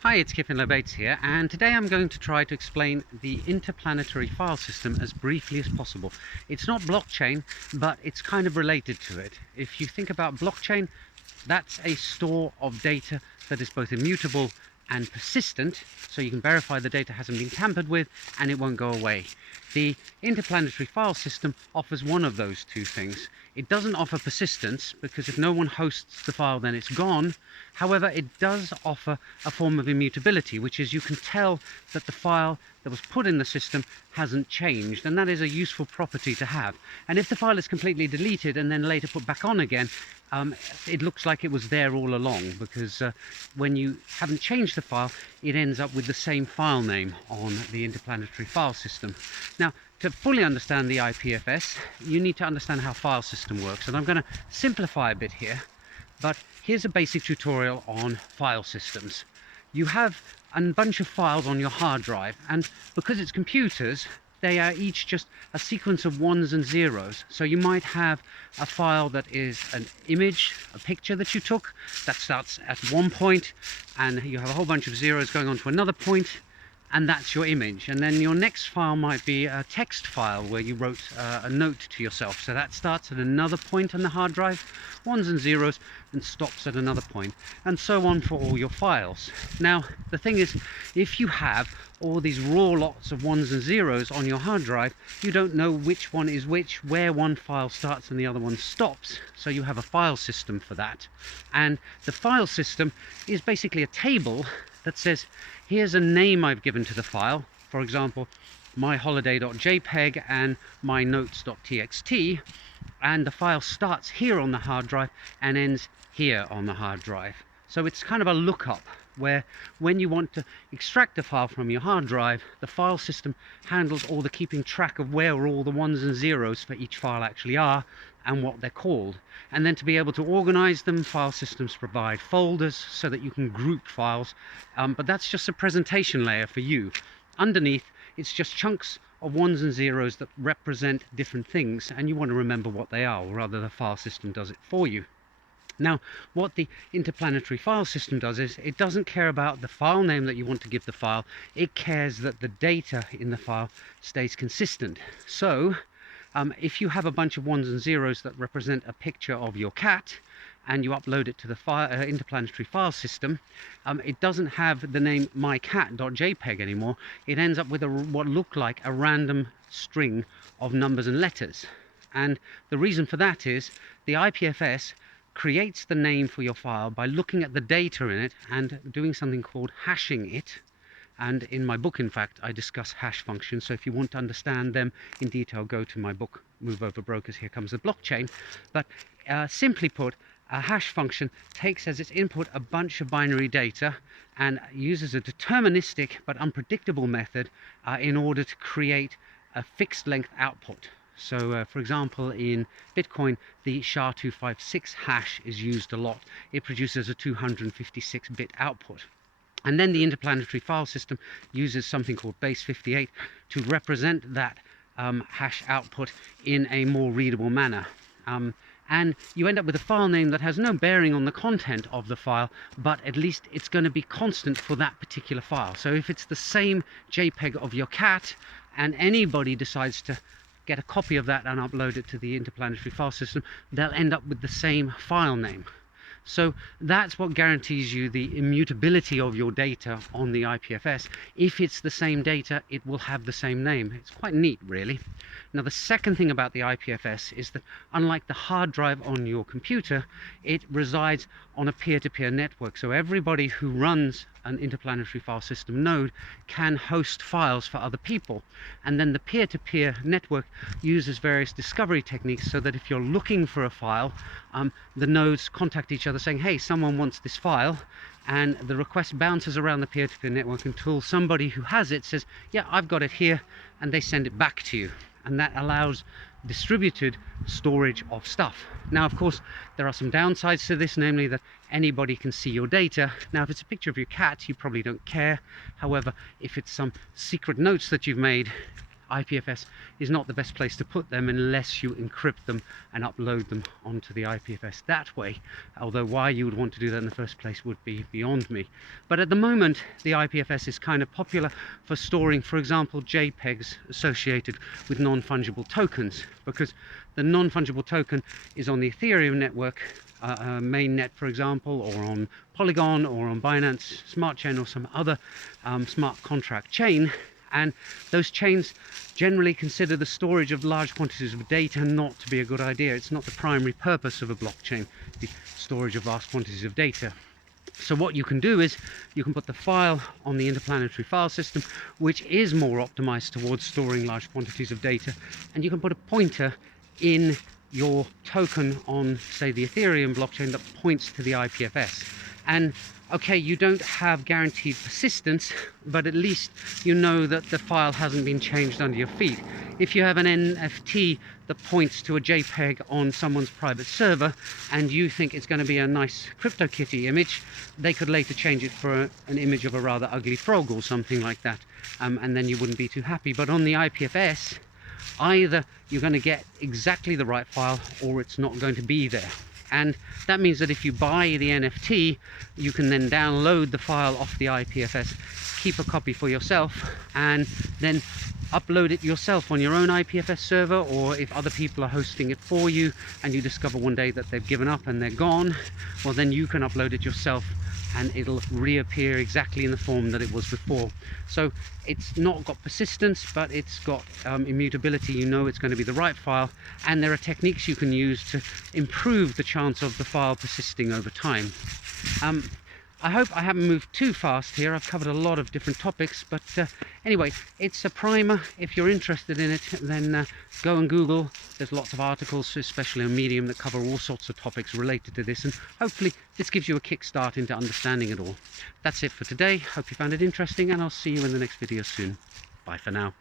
Hi, it's Kipin Lobates here, and today I'm going to try to explain the interplanetary file system as briefly as possible. It's not blockchain, but it's kind of related to it. If you think about blockchain, that's a store of data that is both immutable and persistent, so you can verify the data hasn't been tampered with and it won't go away. The interplanetary file system offers one of those two things. It doesn't offer persistence, because if no one hosts the file then it's gone. However, it does offer a form of immutability, which is you can tell that the file that was put in the system hasn't changed, and that is a useful property to have. And if the file is completely deleted and then later put back on again, it looks like it was there all along, because when you haven't changed the file, it ends up with the same file name on the interplanetary file system. Now, to fully understand the IPFS, you need to understand how file system works, and I'm going to simplify a bit here, but here's a basic tutorial on file systems. You have a bunch of files on your hard drive, and because it's computers, they are each just a sequence of ones and zeros. So you might have a file that is an image, a picture that you took, that starts at one point, and you have a whole bunch of zeros going on to another point, and that's your image. And then your next file might be a text file where you wrote a note to yourself. So that starts at another point on the hard drive, ones and zeros, and stops at another point, and so on for all your files. Now, the thing is, if you have all these raw lots of ones and zeros on your hard drive, you don't know which one is which, where one file starts and the other one stops. So you have a file system for that. And the file system is basically a table that says, here's a name I've given to the file, for example, myholiday.jpg and mynotes.txt, and the file starts here on the hard drive and ends here on the hard drive. So it's kind of a lookup, where when you want to extract a file from your hard drive, the file system handles all the keeping track of where all the ones and zeros for each file actually are and what they're called. And then to be able to organize them, file systems provide folders so that you can group files, but that's just a presentation layer for you. Underneath, it's just chunks of ones and zeros that represent different things, and you want to remember what they are, or rather the file system does it for you. Now, what the interplanetary file system does is it doesn't care about the file name that you want to give the file. It cares that the data in the file stays consistent. So if you have a bunch of ones and zeros that represent a picture of your cat, and you upload it to the interplanetary file system, it doesn't have the name mycat.jpg anymore. It ends up with what look like a random string of numbers and letters. And the reason for that is the IPFS creates the name for your file by looking at the data in it and doing something called hashing it. And in my book, in fact, I discuss hash functions. So if you want to understand them in detail, go to my book, Move Over Brokers, Here Comes the Blockchain. But simply put, a hash function takes as its input a bunch of binary data and uses a deterministic but unpredictable method in order to create a fixed length output. So, for example, in Bitcoin, the SHA-256 hash is used a lot. It produces a 256-bit output. And then the interplanetary file system uses something called base58 to represent that hash output in a more readable manner. And you end up with a file name that has no bearing on the content of the file, but at least it's going to be constant for that particular file. So if it's the same JPEG of your cat, and anybody decides to get a copy of that and upload it to the interplanetary file system, they'll end up with the same file name. So that's what guarantees you the immutability of your data on the IPFS. If it's the same data, it will have the same name. It's quite neat, really. Now, the second thing about the IPFS is that unlike the hard drive on your computer, it resides on a peer-to-peer network. So everybody who runs an interplanetary file system node can host files for other people. And then the peer-to-peer network uses various discovery techniques so that if you're looking for a file, the nodes contact each other saying, hey, someone wants this file, and the request bounces around the peer-to-peer network until somebody who has it says, yeah, I've got it here, and they send it back to you. And that allows distributed storage of stuff. Now, of course, there are some downsides to this, namely that anybody can see your data. Now, if it's a picture of your cat, you probably don't care. However, if it's some secret notes that you've made, IPFS is not the best place to put them unless you encrypt them and upload them onto the IPFS that way. Although why you would want to do that in the first place would be beyond me. But at the moment, the IPFS is kind of popular for storing, for example, JPEGs associated with non-fungible tokens, because the non-fungible token is on the Ethereum network, mainnet, for example, or on Polygon, or on Binance Smart Chain, or some other smart contract chain. And those chains generally consider the storage of large quantities of data not to be a good idea. It's not the primary purpose of a blockchain, the storage of vast quantities of data. So what you can do is you can put the file on the interplanetary file system, which is more optimized towards storing large quantities of data, and you can put a pointer in your token on, say, the Ethereum blockchain that points to the IPFS. And okay, you don't have guaranteed persistence, but at least you know that the file hasn't been changed under your feet. If you have an NFT that points to a JPEG on someone's private server and you think it's going to be a nice CryptoKitty image, they could later change it for an image of a rather ugly frog or something like that, and then you wouldn't be too happy. But on the IPFS, either you're going to get exactly the right file or it's not going to be there. And that means that if you buy the NFT, you can then download the file off the IPFS, keep a copy for yourself, and then upload it yourself on your own IPFS server. Or if other people are hosting it for you and you discover one day that they've given up and they're gone, well, then you can upload it yourself and it'll reappear exactly in the form that it was before. So it's not got persistence, but it's got immutability. You know it's going to be the right file, and there are techniques you can use to improve the chance of the file persisting over time. I hope I haven't moved too fast here. I've covered a lot of different topics, but anyway, it's a primer. If you're interested in it, then go and Google. There's lots of articles, especially on Medium, that cover all sorts of topics related to this, and hopefully this gives you a kickstart into understanding it all. That's it for today. Hope you found it interesting, and I'll see you in the next video soon. Bye for now.